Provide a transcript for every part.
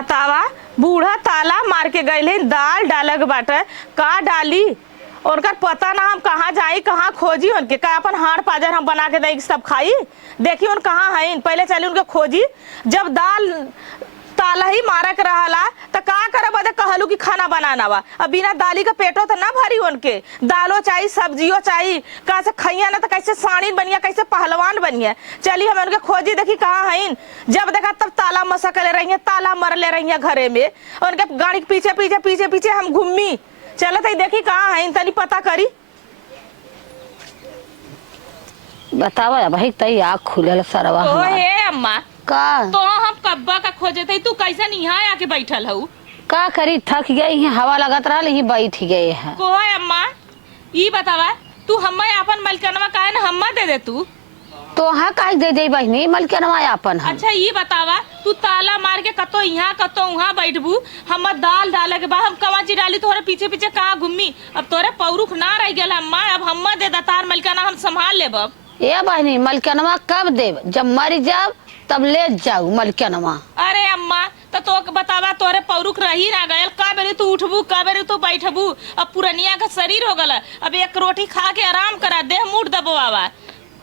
बतावा बूढ़ा ताला मार के गए दाल डालक बाटे का डाली उनका पता ना हम कहाँ जाई कहाँ खोजी उनके का अपन हाड़ पाजर हम बना के देंगे सब खाई देखी उन कहाँ है पहले चली उनके खोजी जब दाल ताला ही मारा के रहा तो का करे बदे कहलू कि खाना बनाना बा अब बिना दाली का पेटो तो ना भरी उनके दालो चाहिए सब्जियों चाहिए कहाँ से खैया ना तो कैसे साड़ी बनिया कैसे पहलवान बनिया चली हम उनके खोजी देखी कहाँ है जब देखा तब ताला मसक ले रही है ताला मर ले रही है घरे में उनके गाड़ी के पीछे पीछे पीछे पीछे हम घूमी चलो तो देखी कहाँ है तनी पता करी बतावा भाई तई आँख खुलल सरवा ओ हे अम्मा का तो हम कब्बा का खोजे थे तू कैसे यहाँ आके बैठल हूँ का करी थक गई है हवा लगत रहा ही बैठ गए है को है अम्मा ई बतावा तू हम्मा अपन मलकनवा काहे न हम्मा दे दे तू तो हाँ काहे दे दे बहनी मलकनवा अपन हम अच्छा ये बतावा तू ताला मार के कतो यहाँ कतो वहाँ बैठबू हम दाल डाले के बाद हम कवाची डाली तोरे पीछे पीछे कहाँ घूमी अब तोरे पौरुख ना रह गया अम्मा अब हम्मा दे दतार मलकना हम संभाल लेब अब ये बहनी मलकनवा कब देव जब मर जाओ तब ले जाऊ मलकनवा अरे अम्मा तो बतावा तोरे पौरुख रही ना गयल का बेरी तू उठबू का बेरी तू बैठबू अब पुरनिया का शरीर हो गला अब एक रोटी खा के आराम करा देह मुड़ दबवावा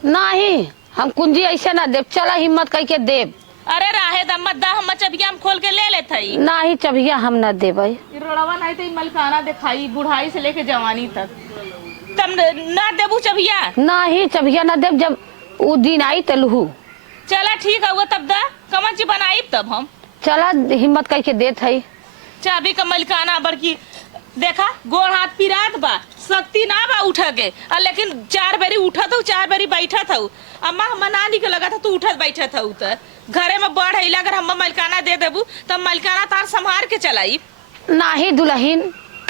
नहीं हम कुंजी ऐसे ना देव चला हिम्मत कह के देव अरे राहे दम्मत दा हम चबिया हम खोल के ले लेते ही नहीं चबिया हम न देबै रोड़वा नहीं तो मलकाना दिखाई बुढ़ाई से लेके जवानी तक तब ना देबू चबिया नहीं चबिया न देव जब वो दिन आई तलहू चला ठीक है वो तब दा कमची बनाई तब हम चला हिम्मत कह के देत है चाबी का मलकाना बड़की देखा गोड़ हाथ पिरात बा शक्ति ना बा उठा के लेकिन 4 बेरी उठा था 4 बेरी बैठा था अम्मा हम नानी के लगा था तू उठत बैठा था तो घरे में बढ़ है अगर हम मलकाना दे देबू तब मलकाना तार संभार के चलाई नहीं दुल्हन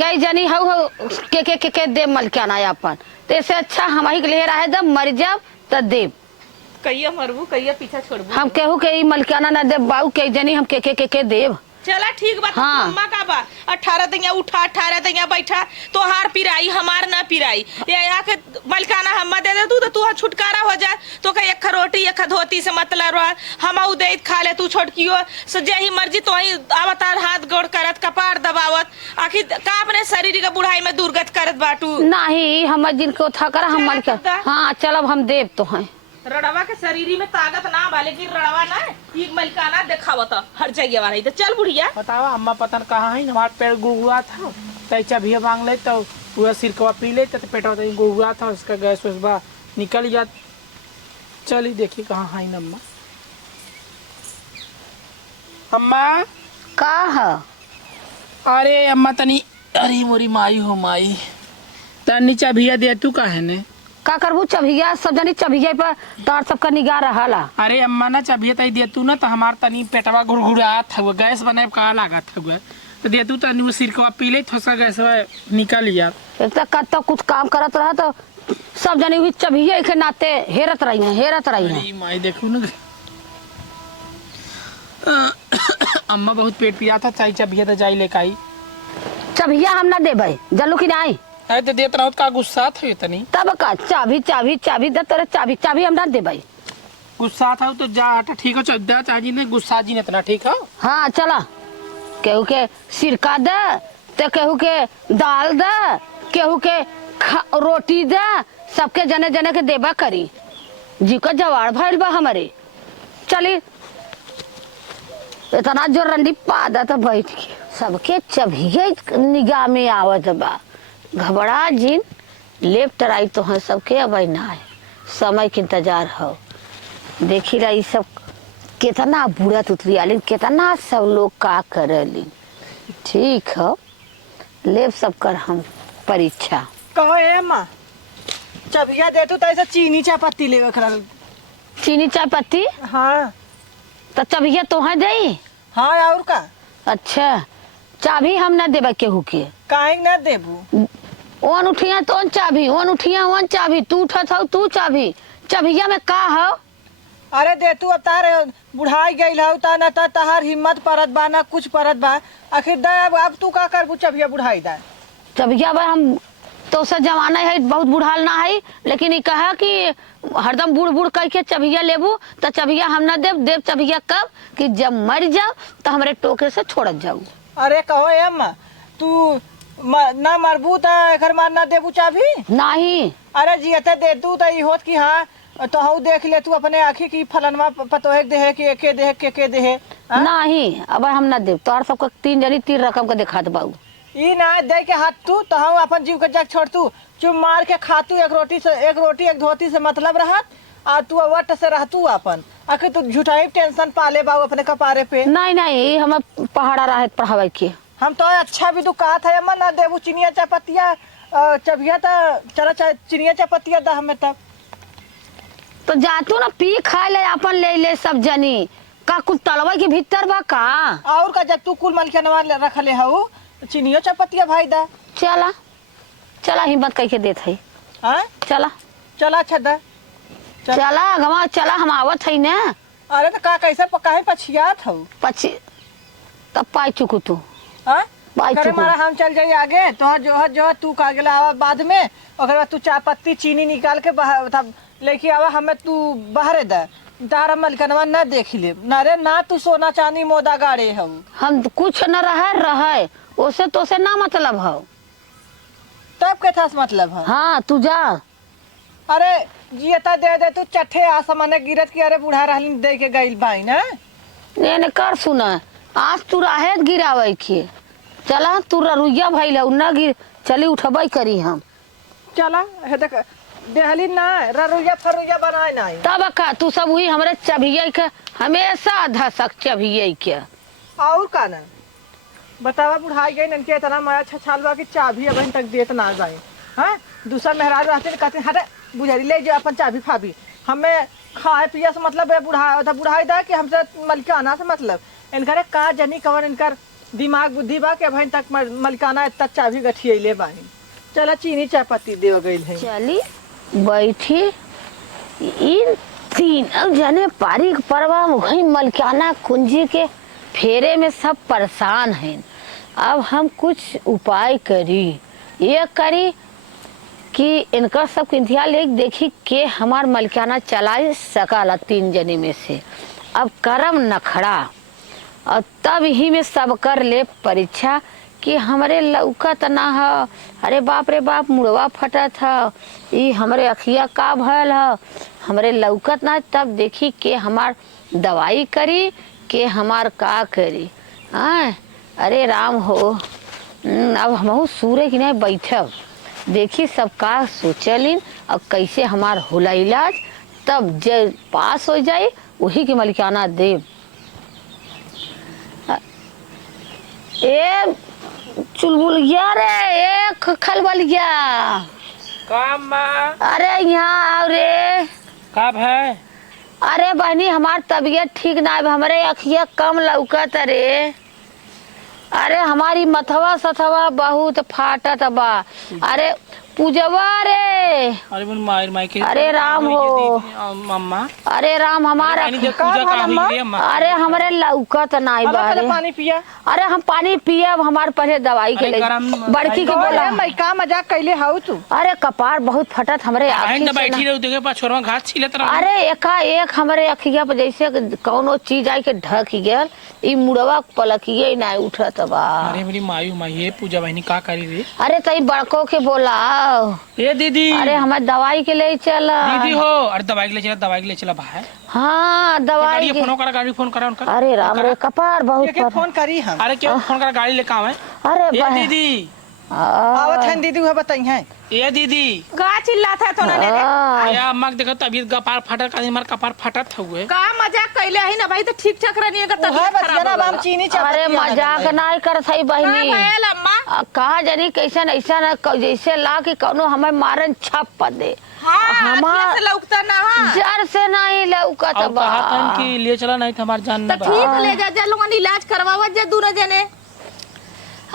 कई जनी हो के दे मलकाना अपन तो अच्छा हम ही के लिए रहे जब मर जाब तो देव कहिया मरबू कहिया पीछा छोड़बू हम केहू के मलकाना न देव बाऊ कई जनी हम के देव चला ठीक बा हाँ। अम्मा का बा 18 दैया उठा 18 दैया बैठा तो हार पिराई हमार ना पिराई ये यहाँ के मलकाना हम दे दे तू तो तू छुटकारा हो जा तो का एक रोटी एक धोती से मतलब रहा हम दे खा ले तू छोटकियो सो जे ही मर्जी तो ही अवतार हाथ गोड़ करत कपार दबावत आखिर का अपने शरीर के बुढ़ाई में दुर्गत करत बाटू नहीं हम जिनको था कर हम मलका हाँ चलब हम देव तो हैं रड़वा के शरीर में ताकत ना बा लेकिन रड़वा ना एक मलकाना दिखावत हर जगह वाला तो चल बुढ़िया बतावा अम्मा पतन कहाँ है हमारे पेड़ गुड़गुड़ा था तैचा भी मांग ले तो पूरा सिरकवा पी ले तो पेट गुड़गुड़ा था उसका गैस वैस निकल जा चली देखी कहाँ है अम्मा अम्मा का है अरे अम्मा तनी अरे मोरी माई हो माई तनी चाबिया दे तू काहे ने का करबू चबिया सब जनी चबिया पर तार सबका निगाह रहाला अरे अम्मा ना चाबिया तई दे तू ना तो हमार तनी पेटवा गुड़गुड़ात हुआ गैस बनाए का लागत हुआ तो दे तू तनी वो सिरकवा पी ले थोड़ा गैस निकल जा एक कत कुछ काम करत रहा तो सब जनी हुई चबिया के नाते हेरत रही है माई देखू ना अम्मा बहुत पेट पिया था चाय चाबिया तो जाई लेके आई चबिया हम ना देबै जल्लू की नहीं अरे तो देत रहो का गुस्सा था तनी तब का चाबी चाबी चाबी दे तेरे चाबी चाबी हम ना देबै गुस्सा था तो जा हटा ठीक हो चल चाची ने गुस्सा जी ने इतना ठीक है हाँ चला केहू के सिरका दे तो केहू के दाल दे केहू के रोटी दे सबके जने जने के देबा करी जी का जवाड़ भइल बा हमारे चली इतना जो रंडी पादा तो बैठ के सबके चबिये निगाह में आवत बा घबरा जिन लेफ्ट राइट तो है सबके अब ना है समय के इंतजार हो देखी रहा सब कितना बुरा तुतली आलिन कितना सब लोग का करलिन ठीक है लेब सब कर हम परीक्षा कहो ए माँ चबिया दे तू तो ऐसा चीनी चाय पत्ती लेवे कर चीनी चाय पत्ती हाँ तो चबिया तो है दे हाँ और का अच्छा चाबी हम ना देबा केहू के काहे ना देबू ओन उठिया तो चाबी ओन उठिया ओन चाबी तू उठत हो तू चाबी चबिया में का हो अरे दे तू अब तार बुढ़ाई गई हो ता ना तहार हिम्मत परत बा ना कुछ परत बा आखिर दे अब तू का करबू चबिया बुढ़ाई दा चबिया बा हम तो उसे जमाना है बहुत बुढ़ाल ना है, लेकिन ये कहा कि हरदम बूढ़ बूढ़ कह के चबिया लेबू तो चबिया हम ना देव देव चबिया कब कि जब मर जाओ तो हमारे टोके से छोड़ जाऊ। अरे कहो अम्मा तू ना मरबू तो घर मार ना देबू चाभी नहीं अरे जियते दे तू तो ई होत कि हाँ तो हऊ देख ले तू अपने आँखी की फलनवा पतोहे देहे कि एके देहे के देहे हाँ? नहीं अब हम ना देव तोहर सबके 3 जनी 3 रकम के दिखा दबाऊ। ई ना दे के हाथ तू तो हम अपन जीव के जग छोड़ तू चुप मार के खातू एक रोटी एक धोती से मतलब रहत आ तू वट से रहतू अपन आखिर तू झूठाई टेंशन पाले बाऊ अपने कपारे पे। नहीं नहीं हम पहाड़ा रहे पढ़ावे के हम तो अच्छा भी दुकात है अम्मा ना देबू चिनिया चापतिया चबिया तो चला चिनिया चापतिया दा हमें तब तो जातू ना पी खा ले अपन ले सब जनी का कुछ तलवा के भीतर बा का और का जब तू कुल मलखनवा रखले हऊ चिनियो चापतिया भाई दा चला चला हिम्मत कह के देत है हाँ चला चला अच्छा दा चला गवा चला हम आवत है ना। अरे तो का कैसे काहे पछियात हऊ पची तब पाई चुकू तू हाँ पाई करे चुकू मारा हम चल जाई आगे तो जो तू का गेला आवा बाद में ओकर बाद तू चाय पत्ती चीनी निकाल के तब लेके आवा हमें तू बाहरे दा तारा मलकनवा ना देख ले ना रे ना तू सोना चांदी मोदा गाड़े हऊ हम कुछ न रहे ओसे तो से ना मतलब हो तब के थास मतलब है। हाँ तू जा अरे जियता दे दे तू चट्ठे आसमाने गिरत की अरे बूढ़ा रहली दे के गइल बाई ना ने कर सुना आज तू राहे गिरावे के चला तू रुइया भइल न गिर चली उठबई करी हम चला हे देख देहली ना रुइया फरुइया बनाए ना तब का तू सब हुई हमरे चबिये के हमेशा धसक चबिये के और का ना बतावा बुढ़ाई गई ननके इतना माया छछाल बा कि चाबी अबन तक देत ना जाए। हाँ दूसरा मेहराज रहते कहते हटे बुझारी ले जो अपन चाबी फाबी हमें खाए पिया से मतलब है बुढ़ाई दा कि हमसे मलिकाना से मतलब इनकर का जनी कवर इनकर दिमाग बुद्धि बा कि अबन तक मलिकाना इतना चाबी गठियले बानी। चला चीनी चाय पत्ती दे गई है चली बैठी इन 3 जने पारिक परवा मुघई मलिकाना कुंजी के फेरे में सब परेशान हैं। अब हम कुछ उपाय करी ये करी कि इनका सब इंतहा ले देखी के हमार मलिकाना चला सकाला 3 जने में से अब करम न खड़ा और तब ही में सब कर ले परीक्षा कि हमरे लौका तना है। अरे बाप रे बाप मुड़वा फटा था ये हमरे अखिया का भयल है हमरे लौकत ना तब देखी के हमार दवाई करी के हमार का करी। हाँ अरे राम हो अब हम सूर्य की नहीं बैठब देखी सब का सोचलिन अब कैसे हमार होला इलाज तब जब पास हो जाए वही के मलिकाना देव। ए चुलबुलिया रे ए खलबलिया काम माँ अरे यहाँ आओ रे कब है अरे बहनी हमार तबीयत ठीक ना है हमारे अखिया कम लौकत रे। अरे हमारी मथवा सथवा बहुत फाटत बा। अरे पूजवा रे अरे मायर माई के अरे राम हो मम्मा अरे राम हमारा पूजा का हुई अम्मा अरे हमारे लौकत नाई बारे पानी पिया अरे हम पानी पियब हमार पहले दवाई के अरे लिए गरम बड़की के बोला मैं का मजाक कैले हऊ तू अरे कपार बहुत फटत हमरे बहन आँखी तो से बैठी ना। रहो देखे पास छोरवा घास छिलत रहो अरे एकाएक हमरे अखिया पर जैसे कौनो चीज आई के ढक गयल ई मुड़वा पलकिए ना उठत बा। अरे मेरी मायू माई ये पूजा बहनी का करी रे अरे तई बड़को के बोला ए दीदी अरे हमारे दवाई के ले चल दीदी हो अरे दवाई के ले चला भाई हाँ दवाई गाड़ी के फोन करा गाड़ी फोन करा उनका अरे राम रे कपार बहुत के फोन करी हम अरे क्यों फोन करा गाड़ी लेके आवे अरे ए बहन दीदी आवत हैं दीदी हुआ बताई हैं ए दीदी का चिल्लात है तो ना ने हाँ। ए अम्मा के देखो तबीयत कपार फटत का हमार कपार फटत हुए का मजाक कैले है ना भाई तो ठीक ठाक रहनी अगर वह तबीयत बतिया ना खराब हम हो चीनी अरे मजाक नहीं कर सही का बहनी भयल अम्मा कहा जानी कैसन ऐसा न जैसे ला के कौनो हमें मारन छप दे हाँ हमार- अखिया से लौकता ना हाँ जर से नहीं लौकत और बा कहा था कि ले चला नहीं था हमार जान तो ना ठीक ले जा लोगन इलाज करवावत जा दूर जने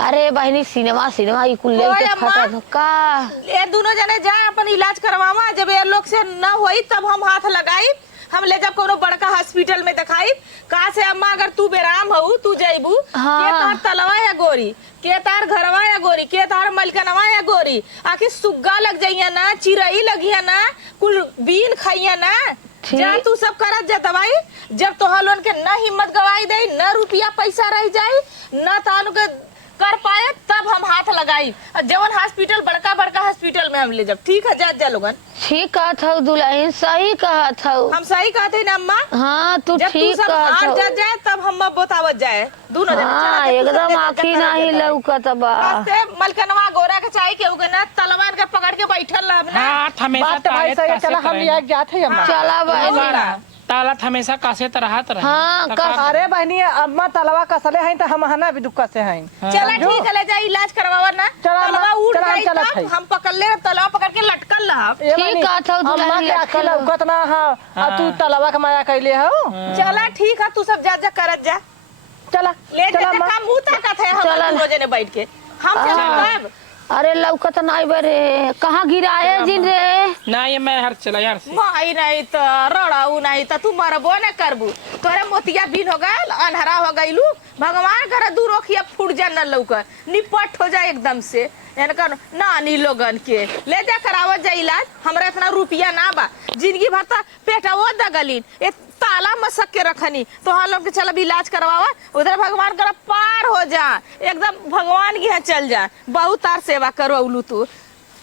अरे बहनी सिनेमा ई कुल ले ओए के अम्मा। फटत का ये दोनों जने जाए अपन इलाज करवावा जब ये लोग से न होई तब हम हाथ लगाई हम ले जब कोनो बड़का हॉस्पिटल में दिखाई कहा से अम्मा अगर तू बेराम हो तू जइबू हाँ। के तार तलवा या गोरी के तार घरवा या गोरी के तार मलकनवा या गोरी आखिर सुग्गा लग जाइया ना चिरई लगिया ना कुल बीन खाइया ना ठीक। जा तू सब करत जा दवाई जब तोहर लोन के न हिम्मत गवाई दे न रुपया पैसा रह जाई न तानु के कर पाए तब हम हाथ लगाई जवन हॉस्पिटल बड़का बड़का हॉस्पिटल में हम ले जब ठीक है जा लोगन ठीक कहत हौ दुल्हन, सही कहत हौ। हम सही कहते हैं ना अम्मा हाँ तू जब तू ठीक सब कहत हार हौ। जा जाए तब हम बतावत जाए दोनों जने हाँ चला, जब तू सब एकदम देखा आखी जा नहीं जाए। लौकत बा। रास्ते मलकनवा गोरा के चाय के उगे ना तलवार के पकड़ के बैठल रहब ना हाथ हमेशा बात तो भाई सही है, चला हम लिया के जाते हैं अम्मा। चला बहनी। ताला हमेशा कासे तरहत रहे। हाँ, अरे बहनी अम्मा तलवा कसले हैं तो हम हना भी दुक्का से हैं। चला ठीक है ले जा इलाज करवावा ना चला, तलवा उठ चला, जाई चला, तब भाई। हम पकड़ ले तलवा पकड़ के लटकल रहब ए ठीक बहनी, कहत हौ दुल्हन, अम्मा के आँखी लटकल हौ। लौकत ना हाँ तू तलवा के माया कैले हो। चला ठीक है तू सब जा जा करत जा चला ले चला जा अम्मा। का मुंह ताकत है हम चला। दोनों जने बैठ के हम चला तब अरे लौकत नहीं बरे, कहाँ गिराए जिन रे? ना ये मैं हर चला यार से। माई नहीं तो रड़ाऊ नहीं तो तू मरबो न करबू तोरे मोतिया बीन हो गल अनहरा हो गइलू भगवान करे दू रोखिया फूट जा न लौकर निपट हो जाए एकदम से इनका नानी लोगन के ले जा करावत जा इलाज हमरा इतना रुपया ना बा जिंदगी भर तक पेटवो दगलीन ए ताला मसक के रखनी तो हम लोग के चल अब इलाज करवावा उधर भगवान कर पार हो जा एकदम भगवान के यहाँ चल जा बहुत तार सेवा करवलू तू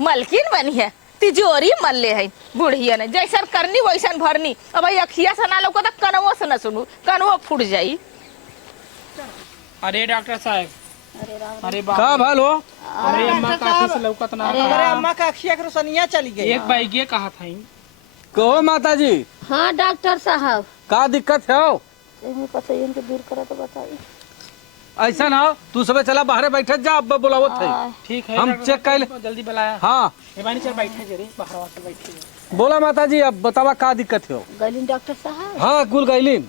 मलकिन बनी है तिजोरी मल्ले है बुढ़िया ने जैसन करनी वैसन भरनी अब भाई अखिया से ना लोग तो कनवो से न सुनू कनवो फूट जाई अरे डॉक्टर साहब अरे बाप का भालो अरे अम्मा काफी से लौकत ना अरे अम्मा का अखिया के रोशनिया चली गई। एक बाइक कहा था कहो माता जी हाँ डॉक्टर साहब, का दिक्कत है पता इनके दूर करा तो बताइए। ऐसा ना हो, तू सुबह चला बाहर बैठे जा अब बुलावत है ठीक है हम डॉक्टर चेक साहब, कर ले। जल्दी बुलाया हाँ हेमानी चल बैठे जरे बाहर आके बैठे बोला माता जी अब बतावा का दिक्कत है गलीन डॉक्टर साहब। हाँ कुल गईलीन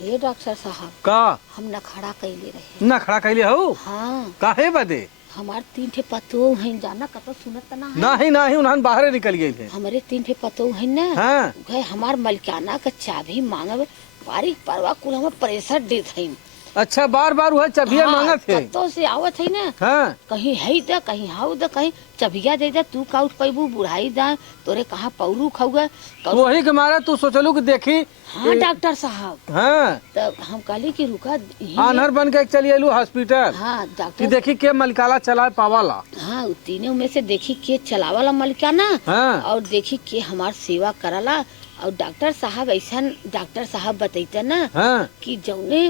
हे डॉक्टर साहब, का हम नखड़ा कैले रहे। ना खड़ा कैले हो हाँ काहे बदे हमार 3 ठे पतो हैं, जाना कतो सुनत त ना है। नहीं नहीं उन्हन बाहर निकल गई थे हमारे 3 ठे पतो हैं ना, हाँ गए हमार मलकाना का चाबी मांगब बारीक परवा कुल हम प्रेशर देत हैं। अच्छा बार बार वह चबिया मांगत है कतो से आवत है ना, हाँ कहीं है द कहीं हाउ द कहीं चबिया दे दे तू का उठ पैबू बुढ़ाई दा तोरे कहाँ पौरू खाऊगा वही के मारे तू सोचलू कि देखी हाँ डॉक्टर साहब, हाँ तब हम कहली कि रुका यहीं- आनहर बन के चली अलू हॉस्पिटल हाँ कि डॉक्टर देखी के मलकाला चला पावाला हाँ उ तीनों में से देखी के चलावाला मलकाना हाँ और देखी के हमार सेवा करला और डॉक्टर साहब ऐसा डॉक्टर साहब बतैते ना हाँ कि जौने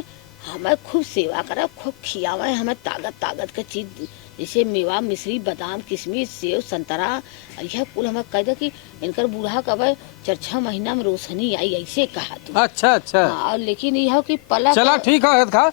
हमें खूब सेवा करा खूब खियावे हमें ताकत ताकत के चीज जैसे मेवा मिश्री बादाम किशमिश सेव संतरा यह कुल हमें कह दे कि इनकर बूढ़ा कब 4-6 महीना में रोशनी आई ऐसे कहा तू। अच्छा अच्छा हाँ, और लेकिन यह कि पलक चला ठीक है खा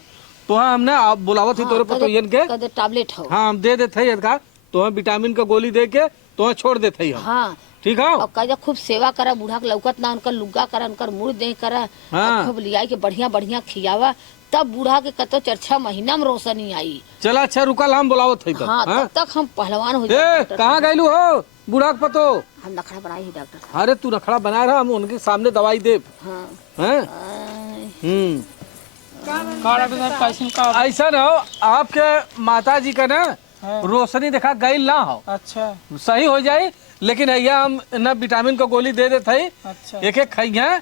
तो हाँ हमने आप बुलावत ही तोरे पर तो ये के कदे टैबलेट हो। हाँ हम दे देते हैं खा तो हम विटामिन का गोली दे के तो हम छोड़ देते हैं हाँ ठीक है और कह खूब सेवा करा बूढ़ा के लौकत ना उनका लुग्गा करा उनकर मुँह दे करा हाँ। और खूब लिया के बढ़िया बढ़िया खियावा तब बूढ़ा के कतो 4-6 महीना में रोशनी आई। चला अच्छा रुकल हम बुलावत है हाँ हाँ? तब तक हम पहलवान हो ए जाए। कहाँ गईलू हो बूढ़ा के पतो हम नखड़ा बनाई ही डॉक्टर साहब। अरे तू रखड़ा बना रहा हम उनके सामने दवाई दे हाँ हैं आय, का डॉक्टर साहब कैसे का ऐसा ना हो आपके माता जी का ना हाँ। रोशनी देखा गईल ना हो अच्छा सही हो जाए लेकिन भैया हम न विटामिन का गोली दे देते हैं अच्छा एक एक खाइए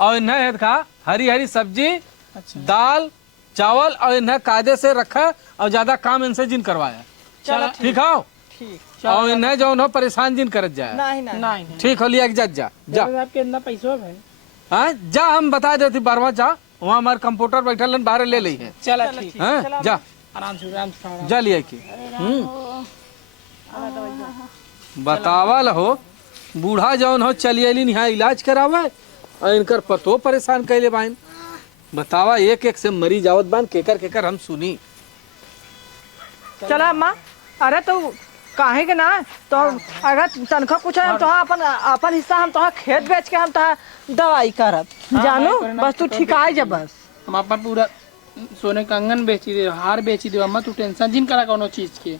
और इन्हें है खा हरी हरी सब्जी अच्छा दाल चावल और इन्हें कायदे से रखा और ज्यादा काम इनसे जिन करवाया चला ठीक हो ठीक और इन्हें जो उन्हें परेशान जिन करत जाए नहीं नहीं नहीं नहीं ठीक हो लिया के जा जा जा डॉक्टर साहब के इतना पैसा है हाँ जा हम बता देती बारवा जा वहाँ हमारे कंप्यूटर बैठल हन, बाहर ले ली है चला ठीक हाँ जा आराम से खा जा लिया के बतावल हो बूढ़ा जौन हो चली अली यहाँ इलाज करावे और इनकर पतो परेशान कैले बाइन बतावा एक एक से मरी जावत बान केकर केकर हम सुनी चला अम्मा अरे तो काहे के ना तो अगर तनखा कुछ है तो अपन अपन हिस्सा हम तो खेत बेच के हम तो दवाई करब जानो बस तू ठिकाई जा बस हम अपन पूरा सोने का कंगन बेची दे हार बेची दे अम्मा तू टेंशन जिन करा कोनो चीज के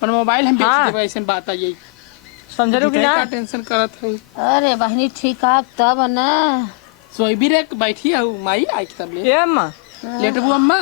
पर मोबाइल हम बेच हाँ। देबे ऐसे बात आई समझलू कि ना का टेंशन करत है अरे बहनी ठीक है तब ना सोई भी रे बैठी है माई आई तब ले ए अम्मा लेटबू अम्मा।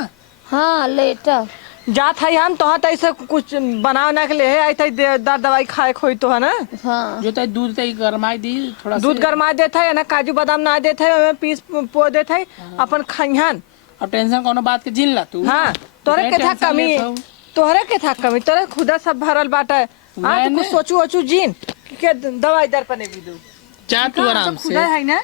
हाँ लेटा जात है हम तो तो ऐसे कुछ बना उना के ले आई थे दर दवाई खाए खोई तो है ना हाँ जो तय दूध तय गरमाई दी थोड़ा दूध गरमा देते है ना काजू बादाम ना देते है पीस पो देते है अपन खइहन। अब टेंशन कोनो बात के जिन ला तू। हाँ तोरे के था टेंशन कमी लेत हऊ। तोहरे के था कमी तोरे खुदा सब भरल बाटे। हाँ वह तो कुछ ने। सोचू ओचू जीन के दवाई दर पर नहीं दू जा तू आराम से खुदा है ना।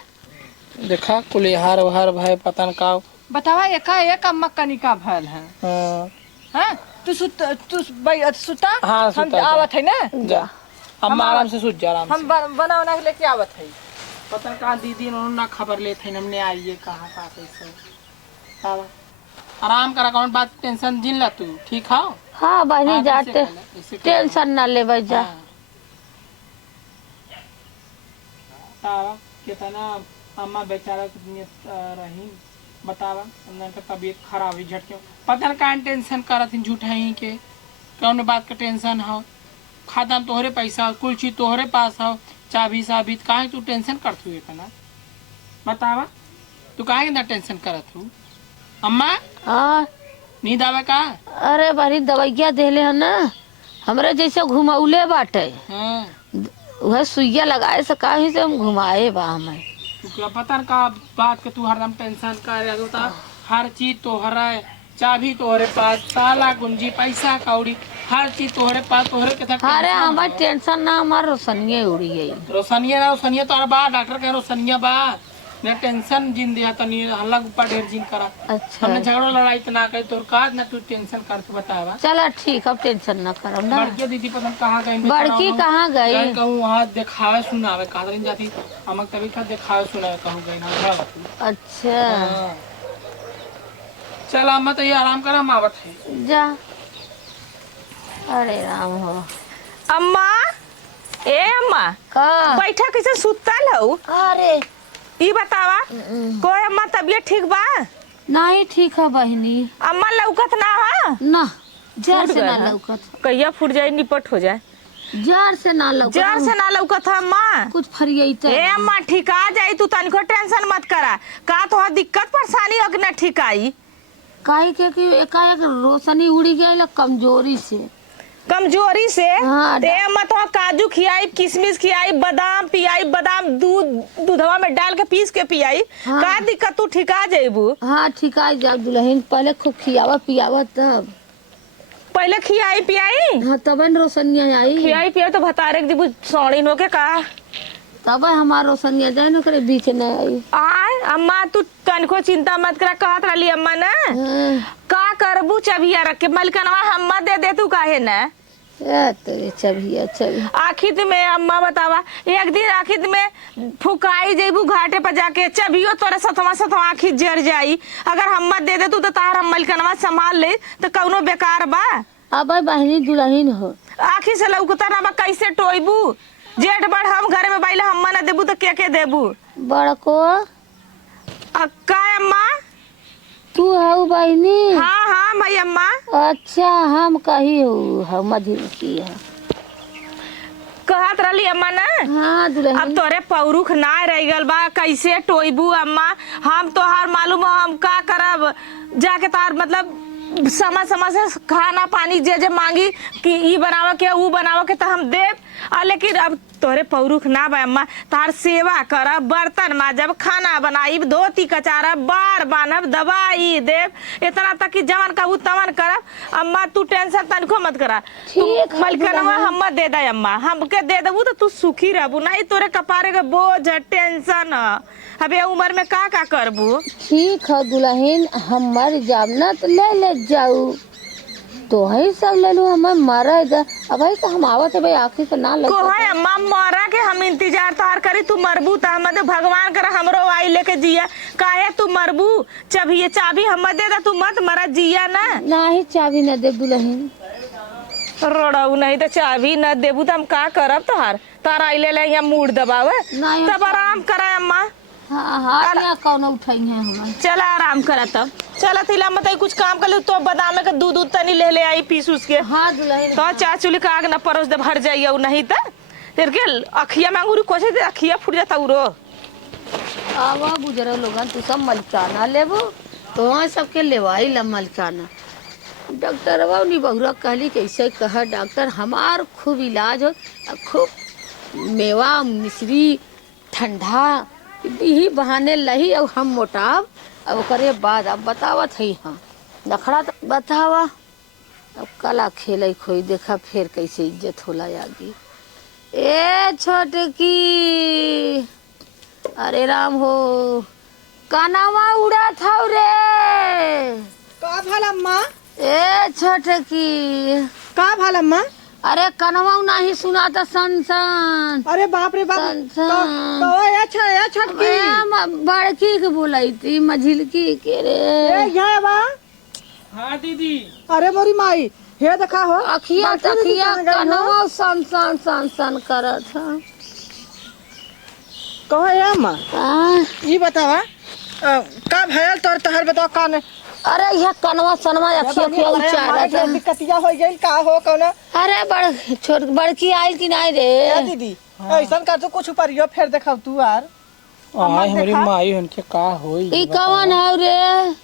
देखा कुले हार वहार भाई पता न का। बतावा एक अम्मा कनिका भल है। हाँ हाँ तू सुता हाँ, हम सुता आवत है ना जा अम्मा आराम से सूझ जा आराम से। हम बना उना के लेके आवत है। पता कहाँ दीदी उन्होंने ना खबर ले थे हमने आइए कहाँ का कैसे का आराम करा कौन बात टेंशन जिन ला तू ठीक हो। हाँ बहनी हाँ, जाते ऐसे कहना, ऐसे कहना। टेंशन ना ले जा। हाँ। बतावा कितना अम्मा बेचारा कितनी रही बतावा उनका तबीयत खराब हुई झटके पता न कहाँ टेंशन करत झूठा ही के कौन बात का टेंशन हो खाता में तोहरे पैसा कुल चीज तोहरे पास हो चाबी साबी काहे तू टेंशन करत हुए इतना बतावा तू काहे इतना टेंशन करत हूँ अम्मा हाँ नींद आवे का। अरे बहनी दवाइया देले है ना हमरे जैसे घुमौले बाटे हाँ वह सुइया लगाए से काहे से हम घुमाए बा हमें। तू क्या पता न का बात के तू हरदम टेंशन कर रहा होता हर चीज तोहरा है चाबी तोहरे पास ताला कुंजी पैसा कौड़ी हर चीज तोहरे पास तोहरे के साथ अरे हमारे टेंशन ना हमार रोशनिया उड़ी गई। रोशनिया तोहरा बा डॉक्टर कहे रोशनिया बा ने टेंशन जिन दिया तनी हल्ला ऊपर ढेर जिन करा अच्छा हमने झगड़ो लड़ाई तो ना करे तोर का ना तू टेंशन करके बतावा। चला ठीक अब टेंशन ना करम ना। बड़की दीदी पता कहाँ गई बड़की कहाँ गई? कहूँ वहाँ दिखावे सुनावे कहा जाती हमक तभी था दिखावे सुनावे कहूँ गई ना। अच्छा हाँ। चल अम्मा तो ये आराम कर हम आवत है जा। अरे राम हो अम्मा ए अम्मा का बैठा कैसे सुतल हऊ अरे ई बतावा कोई अम्मा तबीयत ठीक बा। नहीं ठीक है बहनी अम्मा लौकत ना हा ना जार फूट से ना गया है। लौकत कहिया फूट जाए निपट हो जाए जार से ना लौकत जर से ना लौकत है अम्मा। कुछ फरियत ए अम्मा ठिका जाई तू तनिको टेंशन मत करा का तो दिक्कत परेशानी हो कि ना ठिकाई काहे के कि एकाएक रोशनी उड़ी गई कमजोरी से कमजोरी से। हाँ, ते अम्मा तो काजू खियाई किशमिश खियाई बादाम पियाई बादाम दूधवा में डाल के पीस के पियाई। हाँ। का दिक्कत तू ठिका जाइबू। हाँ ठिकाई जा दुल्हन पहले खूब खियावा पियावा तब पहले खियाई पियाई हाँ तब न रोशनिया आई खियाई पियाई तो भतारे दिबू सौड़ी नो के का तब हमार रोशनिया जाए न करे बीच न आई। आय अम्मा तू तनिको चिंता मत करा कहत रहली अम्मा ना हाँ, का करबू चबिया रख के मलकनवा हम्मा दे तू काहे ना तो ये चबिया चबिया आखिर में अम्मा बतावा एक दिन आखिर में फुकाई जेबू घाटे पर जाके चबियो तोरे सतवा आखिर जर जाई अगर हम्मा दे तू तो तार हम मलकनवा संभाल ले तो कौनो बेकार बा। अब बहनी दुल्हन हो आखिर से लौकता ना बा कैसे टोइबू जेठ बड़ हम घर में बैला हम्मा ना देबू तो के देबू। बड़को का अम्मा तू हऊ बहनी हाँ हाँ भाई अम्मा अच्छा हम कही हूँ हम मधुर की है कहत रहली अम्मा ना हाँ अब दुल्हन तोरे पौरुख ना रह गल बा कैसे टोइबू अम्मा हम तोहार मालूम हो हम का करब जाके तार मतलब समय से खाना पानी जे मांगी कि ई बनावा के ऊ बनावा के तो हम देव लेकिन अब तोरे पौरुख ना बा अम्मा तार सेवा करब बर्तन माजब खाना बनाइब धोती कचारब बार बांधब दवाई देव इतना तक कि जवन कहू तवन करब अम्मा तू टेंशन तनिको मत करा। ठीक है मलकनवा हम दे दे अम्मा हमके दे देबू तो तू सुखी रहबू नहीं तोरे कपारे के बोझ टेंशन अबे उम्र में का करबू। ठीक है दुल्हन हम मर जाब ना तो ले जाऊ तो ही सब ले लू हमें मरा अब तो हम आवत है भाई आखिर से ना लग को है अम्मा मरा के हम इंतजार तार करी तू मरबू तो हम भगवान कर हमरो आई लेके जिया काहे तू मरबू चाबी चाबी हम दे दा तू मत मरा जिया ना ही चाबी न दे दुल्हन रोड़ऊ नहीं तो चाबी न देबू तो हम का करब तोहार तार आई ले यहाँ मूड दबावे नहीं तब आराम करा अम्मा। हाँ हाँ यहाँ कौन उठाई है हमारे चला आराम करा तब चला तिला मत कुछ काम कर तो बादाम के दूध तनी ले आई पीस उस के हाँ दुल्हन तो चा चुली का आग न परोस दे भर जाइए नहीं तो तेरे के अखिया मांगू कोसे अखिया फूट जाता उरो। आवा बुजुर्ग लोगन तू सब मलिकाना लेबो तो वहाँ सबके लेवाई ला मलिकाना। डॉक्टरवा नी बहुरा कहली कैसे कह डॉक्टर हमार खूब इलाज हो खूब मेवा मिश्री ठंडा यही बहाने लही अब हम मोटाब अब ओकरे बाद अब बतावत है हाँ नखड़ा तो बतावा अब कला खेल खोई देखा फिर कैसे इज्जत होला आगे। ए छोटकी अरे राम हो कानावा उड़ा था रे। का भाल अम्मा? ए छोटकी का भाल अम्मा? अरे कनवा नहीं सुना था सन सन। अरे बाप रे बाप, या छटकी बड़की के बोलाई थी मझिलकी के रे। यहाँ बा। हाँ दीदी। अरे मोरी माई हे देखा हो अखिया तखिया कनवा सन सन सन सन करत था। कहो ये अम्मा ये बतावा का भयल तोर तहर बताओ का ने? अरे यह कनवा सनवा अखिया अखिया उचारा था। दिक्कतिया हो गई का हो कौन? अरे छोट बड़की आइल की नहीं रे दीदी ऐसा कर तो कुछ परियो फिर देखा तू यार। आय हमारी माई उनके का होई। ई कौन है रे?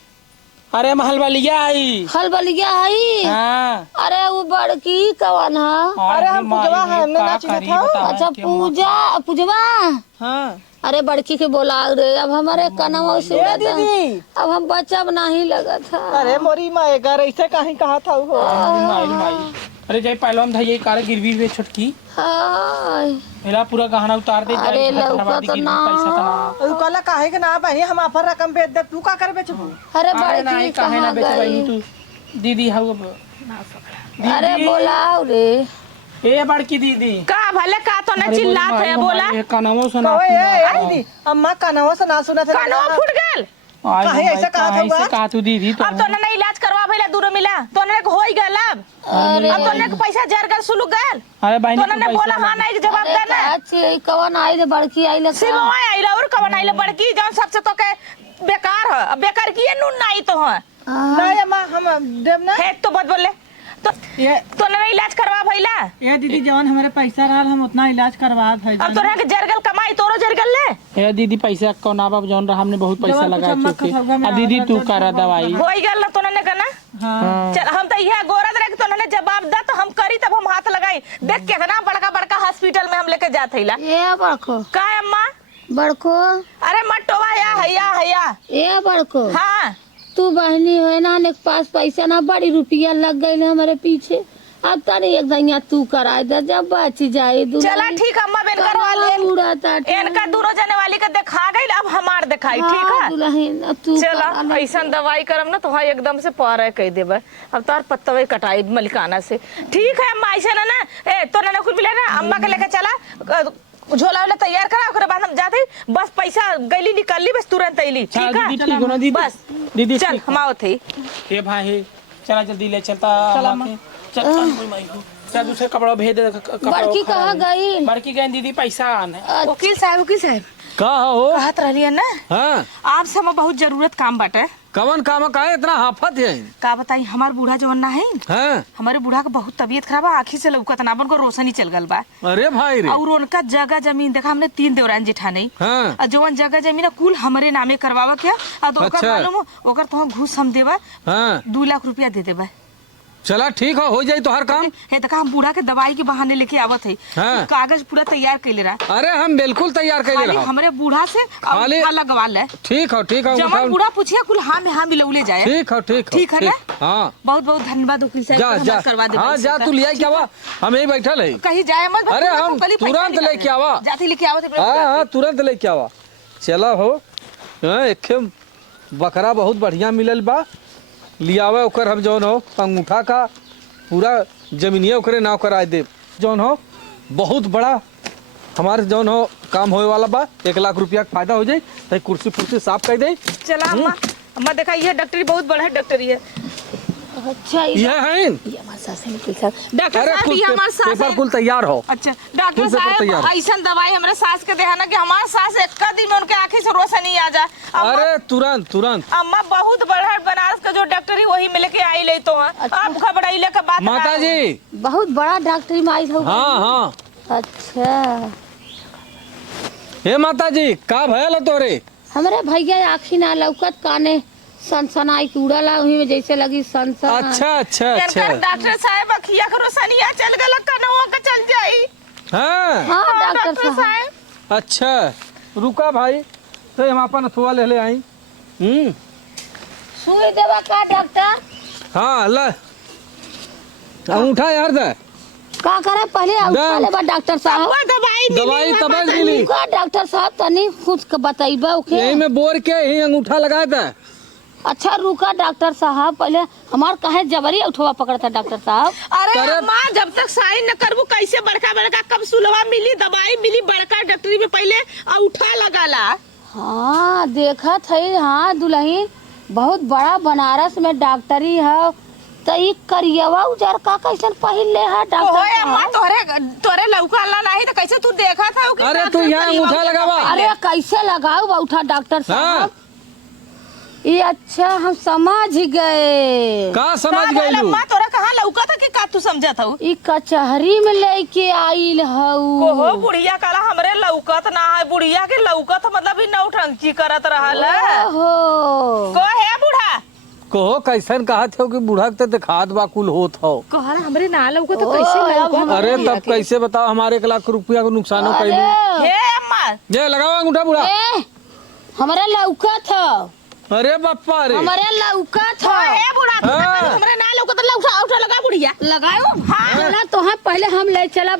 अरे महलबलिया आई। हलबलिया आई। हाँ। अरे वो बड़की कौन है? अरे हम पूजवा है हमने ना चिन्हत था। अच्छा पूजवा हाँ। अरे बड़की के बोला रे अब हमारे कनवा से दीदी अब हम बच्चा नहीं लगा था। अरे मोरी माए घर ऐसे कहीं कहा था वो। माई अरे जय पहलवान था ये कार गिरवी वे छटकी हाय मेरा पूरा गहना उतार दे। अरे लौका तो ना तू कल काहे के ना बहनी हम अपन रकम बेच दे तू का कर बेचबू? अरे अरे नहीं बड़की काहे ना कहाँ बेचबाई गई? तू दीदी हाउ अरे बोलाओ रे। ए बड़की दीदी का भले का तो न चिल्लात है बोला कानवो सुना। ओए दीदी अम्मा कानवा से ना सुना था। कानवा फूट गेल। काहे ऐसा कहा था ऐसे कहा तू दीदी तो अब तो न इलाज करवा भइला दूर मिला तो न होई गेल अब तो न पैसा जर गल सुलु गेल अरे बहनी तो न बोला हां नहीं जवाब देना। अच्छे कवन आई रे बड़की आई ले सिमवा आइला और कवन आइला बड़की जौन सबसे तो के बेकार है अब बेकार किए नून नहीं तो है नहीं अम्मा हम देव ना है तो बहुत बोले तो ये तो न इलाज करवा भइला। ये दीदी जवन हमारे पैसा रहा हम उतना इलाज करवा भाई। अब तोरा के जरगल कमाई तोरो जरगल ले। ए दीदी पैसा कौन आबा जौन रहा हमने बहुत पैसा लगा चुके। आ दीदी तू करा दवाई होई गेल न तो न करना। हाँ। चल हम तो यह गोरद रख तो न जवाब दा तो हम करी तब हम हाथ लगाई देख कितना बड़का बड़का हॉस्पिटल में हम लेके जात हइला। ये बड़को का अम्मा? बड़को अरे मटोवा या हैया ये बड़को हाँ तू बहनी है ना ने पास पैसा ना बड़ी रुपया लग गई हमारे पीछे अब तारी एक दैया तू कराए दे जब बच जाए चला ठीक अम्मा बेन करवा ले इनका दोनों जने वाली का दिखा गई अब हमार दिखाई ठीक है। दुल्हन तू चला ऐसा दवाई करम ना तो हाँ एकदम से पार कह देबे अब तार पत्तवे कटाई मलिकाना से ठीक है अम्मा ऐसा ना ए तो ना कुल मिले ना अम्मा के लेके चला झोला वाला तैयार करा ओकरे बाद हम जाते बस पैसा गईली निकलली बस तुरंत अइली ठीक है बस दीदी चल हम आओ थे। ए भाई चला जल्दी ले चलता चल दूसरे कपड़ा भेज दे। बड़की कहाँ गई? बड़की गई दीदी पैसा आने। वकील साहब का हो? कहत रहलिए ना हाँ आपसे हमें बहुत जरूरत काम बाटे। कवन काम का है इतना हाफत है? का बताई हमार बूढ़ा जवन ना है हाँ? हमारे बूढ़ा का बहुत तबीयत खराब है आँखी से लौकत ना को रोशनी चल गल बा। अरे भाई रे। और उनका जगह जमीन देखा हमने 3 देवरान जेठानी हाँ? और जवन जगह जमीन कुल हमरे नामे करवावा क्या और ओकर अच्छा। मालूम ओकर तो घूस हम देबा हाँ 2 लाख रुपया दे देबा। चला ठीक है हो जाई तो हर काम। हे देखा हम बूढ़ा के दवाई के बहाने लेके आवत है हाँ। कागज पूरा तैयार कर ले रहा अरे हम बिल्कुल तैयार कर खाली रहा हूँ। हमरे बूढ़ा से खाली- लगवा ले ठीक है जवन बूढ़ा पूछिए कुल हाँ में हाँ मिलौले जाए। ठीक है ना? हाँ बहुत बहुत धन्यवाद वकील साहब जा जा करवा दे। हाँ जा तू लिया क्या हुआ हम यही बैठल है। कहीं जाए मत अरे हम तुरंत लेके आवा। जाती लेके आवत हाँ तुरंत लेके आवा। चला हो एक बकरा बहुत बढ़िया मिलल बा लियावे ओकर हम जौन हो अंगूठा का पूरा जमीनिया ओकरे नाव कराए दे जौन हो बहुत बड़ा हमारे जौन हो काम होए वाला बा 1 लाख रुपया का फायदा हो जाए तो कुर्सी फुर्सी साफ कर दे। चला अम्मा अम्मा देखा ये डॉक्टरी बहुत बड़ा है डॉक्टरी है। अच्छा ये है ये हमारे सास है वकील साहब। डॉक्टर अरे साहब ये हमारे सास पेपर है। कुल तैयार हो। अच्छा डॉक्टर कुल पेपर तैयार साहब है। ऐसा दवाई हमारे सास के देहा ना कि हमारे सास एक दिन में उनके आंखें से रोशनी आ जाए। अरे तुरंत तुरंत अम्मा बहुत बड़ा बनारस का जो डॉक्टरी वही मिले के आई ले तो आप घबराइले का बात माता जी। बहुत बड़ा डॉक्टरी में आई हो। हाँ हाँ अच्छा हे माता जी का भयल तोरे? हमरे भैया आखी ना लौकत काने सनसनाई की उड़ला वही में जैसे लगी सनसन। अच्छा अच्छा अच्छा डॉक्टर साहब अखिया के रोशनिया चल गल कनवा का चल जाई। हाँ हाँ डॉक्टर साहब। अच्छा रुका भाई तो हम अपन अथवा ले आई। सुई देवा का डॉक्टर? हाँ ला अंगूठा यार दे का करे पहले उठा लेबा डॉक्टर साहब। दवाई तब मिली। का डॉक्टर साहब तनी कुछ बताइबा ओके। यही में बोर के ही अंगूठा लगा दे। अच्छा रुका डॉक्टर साहब पहले हमार काहे जबरी उठवा पकड़ता डॉक्टर साहब। अरे करे- अम्मा जब तक साइन न करबू कैसे बड़का बड़का कब सुलवा मिली दवाई मिली बड़का डॉक्टरी में पहले उठा लगाला। हाँ देखा थी हाँ दुल्हन बहुत बड़ा बनारस में डॉक्टरी है तो ई करियवा उजर का कैसन पहिन ले है डॉक्टर ओए अम्मा साहब। तोरे लौका ला नहीं तो कैसे तू देखा था कि अरे तू यहाँ अंगूठा लगावा। अरे कैसे लगाओ बउठा डॉक्टर हाँ साहब। ये अच्छा हम समझ गए। का समझ गई लू? अम्मा तोरा कहाँ लौका था कि का तू समझा था ई कचहरी में लेके आइल हऊ। कोहो बुढ़िया काला हमरे लौकत ना है बुढ़िया के लौकत मतलब ही नौटंकी करत रहल ओहो को है बूढ़ा कहो कैसन कहा थे कि बूढ़ा के दिखात बा कुल होत हो। कहला हमरे ना लौकत तो कैसे अरे तब कैसे बताओ हमारे 1 लाख रुपया को नुकसान हो अरे कैलू। हे अम्मा ये लगाओ अंगूठा बूढ़ा। ए, हमारा लौका था अरे बापा रे हमारा लौका था। हे बूढ़ा तू हाँ। कहलू हमरे ना लौकत लौका उठा लगा बुढ़िया लगाओ हाँ तो हाँ पहले हम ले चला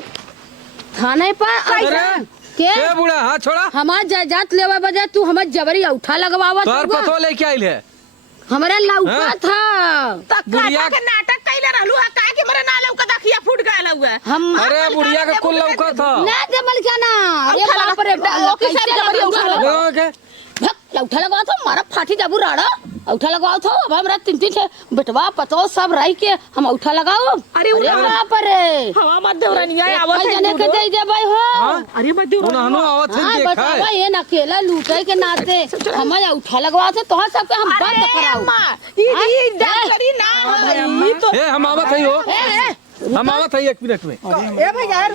थाने पर। अरे के ए बूढ़ा हाथ छोड़ा। हमार जायदाद लेवा बजाय तू हमार जबरी उठा लगवावा तोर तू पतो लेके आइल है। हमारा लौका हाँ? था। तक बुढ़िया के नाटक कैले रहलू है का कि हमरे ना लौकत अखिया फूट गया हुआ हम अरे बुढ़िया के कुल लौका था। ना जमल जाना अरे उठा बाप रे लगा। ओके, सब जबरी उठा लगा। लगाओ के उठा लगवा था मारा फाटी जाबू राड़ा उठा लगवाओ था। अब हमरा 3 छे बेटवा पतो सब रही के हम उठा लगाओ। अरे बाप रे हवा मत देवरनिया आवत कई है जने के दे भाई हो। अरे मत उन्होंने आवत है हाँ देखा बतावा है। ये अकेला लूटे के नाते हमारा उठा लगवा थे तो सबके हम बंद कराओ। अम्मा ई डॉक्टरी ना है, ई तो ए हम आवत है हो। हम आवत है 1 मिनट में। ए भैया यार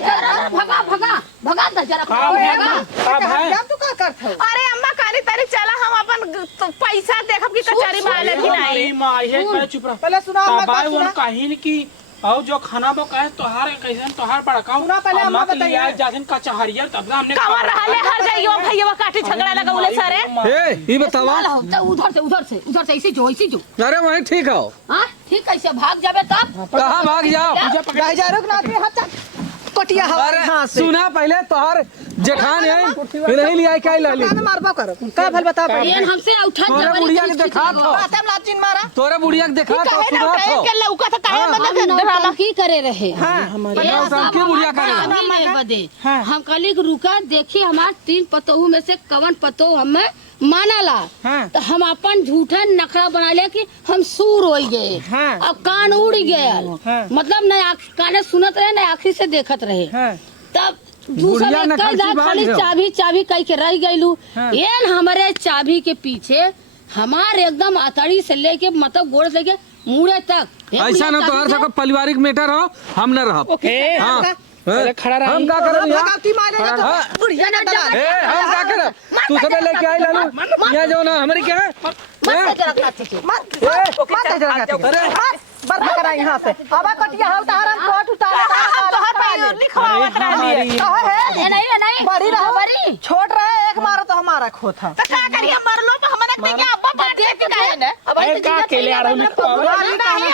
भगा भगा भगा ता जरा का भाई क्या तू का करत हो? अरे अम्मा काली तारी चला हम अपन तो पैसा देखब कि कचहरी में आले कि नहीं। हमारी माँ ये करे चुप रह। पहले सुना अम्मा तबाय का वन सुना। कहिन की और जो खाना वो कहे तोहार कैसन तोहार बड़का सुना पहले अम्मा के लिए बताइए। आए जाथिन कचहरिया तब हमने कवर रहले हर जाइयो भैया काटी झगड़ा लगा बोले सारे। ए ये बतावा। उधर से ऐसे जो अरे वही ठीक हो। हाँ ठीक कैसे भाग जाबे तब कहाँ भाग जाओ। गाय जा रुक ना आदमी हाथ चल कटिया हवा अरे हां से सुना पहले तोहार जेठान है फिर नहीं लिया क्या लाली। कान मारबा करो का भल बता पड़े ये हमसे उठा तोरे जबरी बुढ़िया के खींच खींच देखा लगवा। था। बात हम लाचिन मारा तोरे बुढ़िया के देखा था कहे ना सुना कहे था। के लौका था काहे हम मतलब डराला नौटंकी करे रहे बताओ सब के बुढ़िया करे। बदे हम कहली रुका देखी हमार 3 पतोहू में से कवन पतोह हमें मानाला हाँ। तो हम अपन झूठा नखरा बना ले कि हम सूर हो गए। हाँ। अब कान उड़ गए हाँ। मतलब न काने सुनत रहे न आँखी से देखत रहे। हां तब बुढ़िया दूसरा नखर की बात खाली है। चाबी चाबी कह के रह गईलू। हाँ। ये हमारे चाबी के पीछे हमारे एकदम अतड़ी से लेके मतलब गोड़ से लेके मुड़े तक ऐसा ना तोहर सबका पारिवारिक मैटर हो हम न रह। ए हाँ पहले खड़ा रही। हम का करब यहाँ। भगाती मारे हाँ। तो बुढ़िया ना डरा ए हम का करब तू सब लेके आई लालू यहाँ जो ना हमारी क्या है। मत जरा अरे बंद करा यहां से अब कटिया हम तारन कोट उतार तोहर पैर लिखवावत रहली ये नहीं बड़ी रहो बड़ी छोट रहे एक मारो तो हमारा खोत है तो का करिए मरलो पे हमने के देंगे अब्बा बात देते काहे ने अब ए का अकेले आ रहा हूं नहीं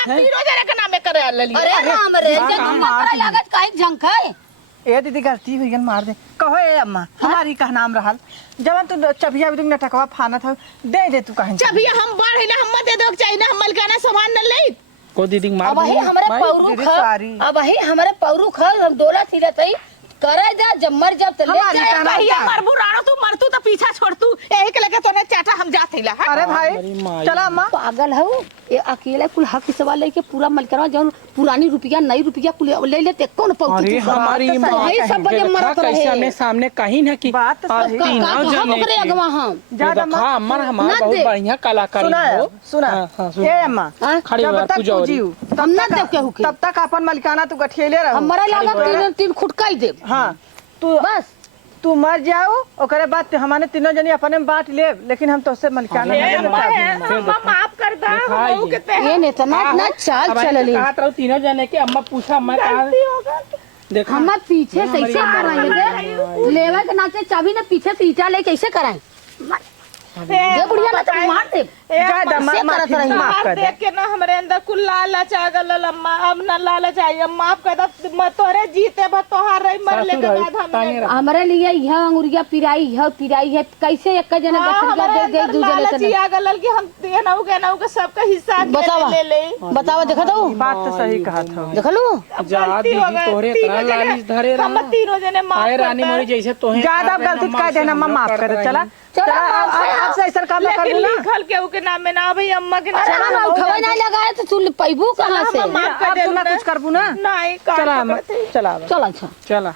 पीरो जरे के नामे करे लली अरे राम रे जब नखरा लागत काहे झंखाए। ए दीदी गलती हुई गन मार दे कहो ए अम्मा हमारी का नाम रहल जवन तू चबिया भी नटकवा फाना था दे तू कहीं जब ये हम बढ़े ना हम दे दो चाहिए ना हम मलकाना सामान न ले को दीदी मार अब ही हमारे पौरू दीदी खा सॉरी। अब ही हमारे पौरू खा हम डोला तीरे तई करे जा जब मर जब तो ले हमारी जाए। कहना कहिया क्या? मरबू राणो तू मरतू तो पीछा छोड़ तू यही के लगे तोने चाटा हम जाते ला अरे भाई हमारी माई। चला अम्मा पागल हो ये अकेले कुल हक के सवाल लेके पूरा मलकरवा जौन पुरानी रुपया नई रुपया कुल ले लेते कौन पौती अरे हमारी माँ वही सब बजे मरत रहे। कैसे हमने सामने कहीं है कि बात तो सही। तीनों जने ओकरे की। अगवा हम ज्यादा देखा अमर हमारा ना बहुत दे। बढ़िया कलाकारी सुना हो। सुना हाँ, हाँ, सुना। ए अम्मा हाँ? खड़ी हो जब यार, तक तू तू जाओ रे। जीव हम ना देव केहू के। तब तक अपन मलिकाना तू गठियले रहो हमारा लागत 3 खुटकाई दे हाँ तू बस तू मर जाओ ओकरे बाद हमारे तीनों जनी अपने में बांट ले, लेकिन हम तोसे मलिकाना ए, नहीं अम्मा देना है, चाहते। अम्मा माफ कर दा हमहू के ते ये इतना इतना चाल चलली कहा रहो तीनों जने के अम्मा पूछा अम्मा कहा गलती हो गई। देखा हम पीछे से कैसे कराएंगे लेवा के नाचे चाबी ने पीछे से ईटा ले कैसे कराएं ये बुढ़िया ना तो मार दे ज्यादा से माफ करत रही। माफ कर दे। देख के ना हमरे अंदर कुल लालच आ गल अम्मा, अब ना लालच आई, अब माफ कर द। मैं तोरे जीते बा तोहार रही मरले के बाद हमने हमारे लिए यह अंगुरिया पिराई है कैसे एक जने हाँ, बछड़िया हमारे दे दे अंदर दूसरे लालच ने आ गल कि हम देनऊ के सबका हिस्सा बतावा ले ले बतावा देखा दो बात तो सही कहा था। देख लो जा गलती हो दीदी गई। तोरे तीनों इतना जने- लालिश धरे हम रहा तीनों जने माफ आए रानी करता मोरी जैसे तोहे ज्यादा गलती कह देना अम्मा माफ कर दे। चला चला अब से ऐसा काम ना कर लेकिन ना। लिखल के के नाम में ना भाई अम्मा के अरे नाम हम उठवे नहीं लगाए तो तू पैबू कहाँ से माफ कर अब दे तू ना कुछ करबू ना। नहीं चला कर अम्मा, चला अब। चल अच्छा चला